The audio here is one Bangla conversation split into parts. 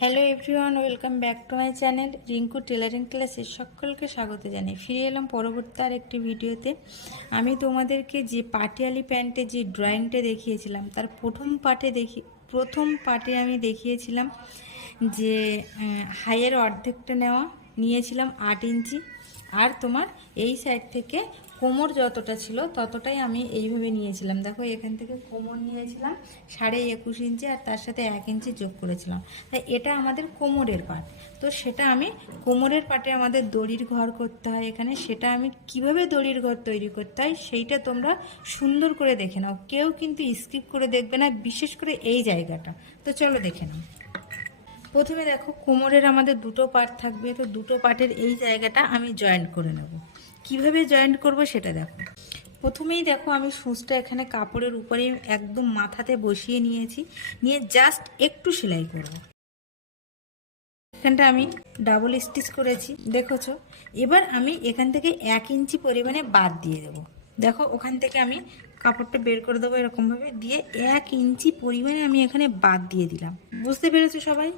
Hello everyone welcome back to my channel Rinku tailoring ক্লাসে সকলকে স্বাগত জানাই। ফিরে এলাম পরবর্তী আর একটি ভিডিওতে। আমি তোমাদেরকে যে পাটিয়ালি প্যান্টে যে ড্রয়িংটা দেখিয়েছিলাম, তার প্রথম পার্টে দেখি প্রথম পার্টে আমি দেখিয়েছিলাম যে হাইয়ের অর্ধেকটা নেওয়া, নিয়েছিলাম আট ইঞ্চি। আর তোমার এই সাইড থেকে কোমর যতটা ছিল ততটাই আমি এইভাবে নিয়েছিলাম। দেখো, এখান থেকে কোমর নিয়েছিলাম সাড়ে একুশ ইঞ্চি আর তার সাথে এক ইঞ্চি যোগ করেছিলাম। তাই এটা আমাদের কোমরের পাট। তো সেটা আমি কোমরের পাটে আমাদের দড়ির ঘর করতে হয় এখানে। সেটা আমি কীভাবে দড়ির ঘর তৈরি করতে হয় সেইটা তোমরা সুন্দর করে দেখে নাও। কেউ কিন্তু স্কিপ করে দেখবে না, বিশেষ করে এই জায়গাটা। তো চলো দেখে নাও। প্রথমে দেখো, কোমরের আমাদের দুটো পার্ট থাকবে, তো দুটো পার্টের এই জায়গাটা আমি জয়েন্ট করে নেব। কীভাবে জয়েন্ট করব সেটা দেখো। প্রথমেই দেখো, আমি সুচটা এখানে কাপড়ের উপরে একদম মাথাতে বসিয়ে নিয়েছি, নিয়ে জাস্ট একটু সেলাই করব। এখানটা আমি ডাবল স্টিচ করেছি, দেখেছ? এবার আমি এখান থেকে এক ইঞ্চি পরিমাণে বাদ দিয়ে দেবো। দেখো, ওখান থেকে আমি কাপড়টা বের করে দেবো এরকমভাবে। দিয়ে এক ইঞ্চি পরিমাণে আমি এখানে বাদ দিয়ে দিলাম। বুঝতে পেরেছ সবাই?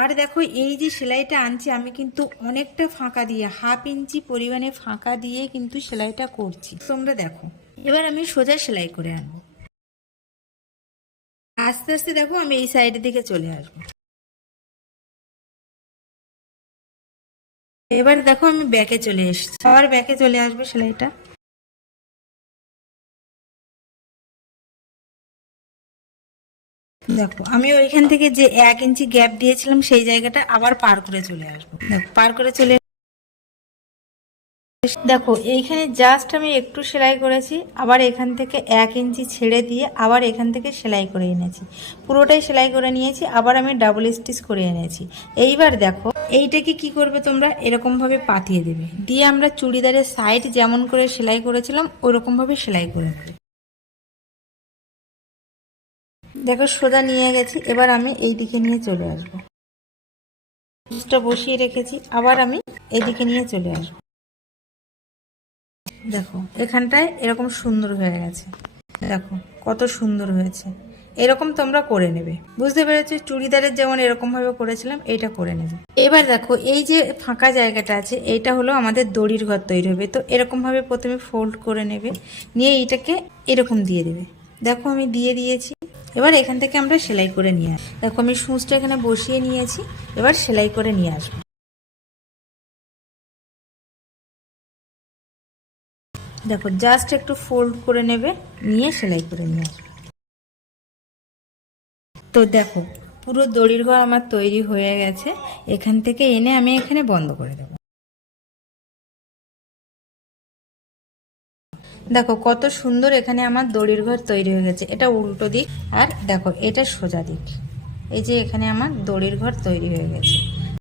আর দেখো, এই যে সেলাইটা আনছি, আমি কিন্তু অনেকটা ফাঁকা দিয়ে, হাফ ইঞ্চি পরিমাণে ফাঁকা দিয়ে কিন্তু সেলাইটা করছি। তোমরা দেখো, এবার আমি সোজা সেলাই করে আনব। আস্তে আস্তে দেখো, আমি এই সাইডের দিকে চলে আসব। এবার দেখো, আমি ব্যাকে চলে এসেছি। আবার ব্যাকে চলে আসবে সেলাইটা। দেখো, আমি ওইখান থেকে যে এক ইঞ্চি গ্যাপ দিয়েছিলাম, সেই জায়গাটা আবার পার করে চলে আসব। দেখো, পার করে চলে দেখো, এইখানে জাস্ট আমি একটু সেলাই করেছি, আবার এখান থেকে এক ইঞ্চি ছেড়ে দিয়ে আবার এখান থেকে সেলাই করে এনেছি। পুরোটাই সেলাই করে নিয়েছি, আবার আমি ডাবল স্টিচ করে এনেছি। এইবার দেখো, এইটাকে কি করবে তোমরা? এরকমভাবে পাতিয়ে দেবে। দিয়ে আমরা চুড়িদারের সাইড যেমন করে সেলাই করেছিলাম ওরকম ভাবে সেলাই করে নেবে। দেখো, সোজা নিয়ে গেছি। এবার আমি এই দিকে নিয়ে চলে আসব। সুচটা বসিয়ে রেখেছি। আবার আমি এদিকে নিয়ে চলে আসব। দেখো, এখানটায় এরকম সুন্দর হয়ে গেছে। দেখো, কত সুন্দর হয়েছে। এরকম তোমরা করে নেবে। বুঝতে পেরেছ? চুড়িদারের যেমন এরকম ভাবে করেছিলাম, এইটা করে নেবে। এবার দেখো, এই যে ফাঁকা জায়গাটা আছে, এইটা হলো আমাদের দড়ির ঘর তৈরি হবে। তো এরকম ভাবে প্রথমে ফোল্ড করে নেবে। নিয়ে এইটাকে এরকম দিয়ে দেবে। দেখো, আমি দিয়ে দিয়েছি। এবার এখান থেকে আমরা সেলাই করে নিয়ে আসব দেখো আমি সুঁচটা এখানে বসিয়ে নিয়েছি, এবার সেলাই করে নিয়ে আসব। দেখো জাস্ট একটু ফোল্ড করে নেবে, নিয়ে সেলাই করে নিয়ে আসবে। তো দেখো পুরো দড়ির ঘর আমার তৈরি হয়ে গেছে, এখান থেকে এনে আমি এখানে বন্ধ করে দেবো। দেখো, কত সুন্দর এখানে আমার দড়ির ঘর তৈরি হয়ে গেছে। এটা উল্টো দিক, আর দেখো, এটা সোজা দিক। এই যে এখানে আমার দড়ির ঘর তৈরি হয়ে গেছে।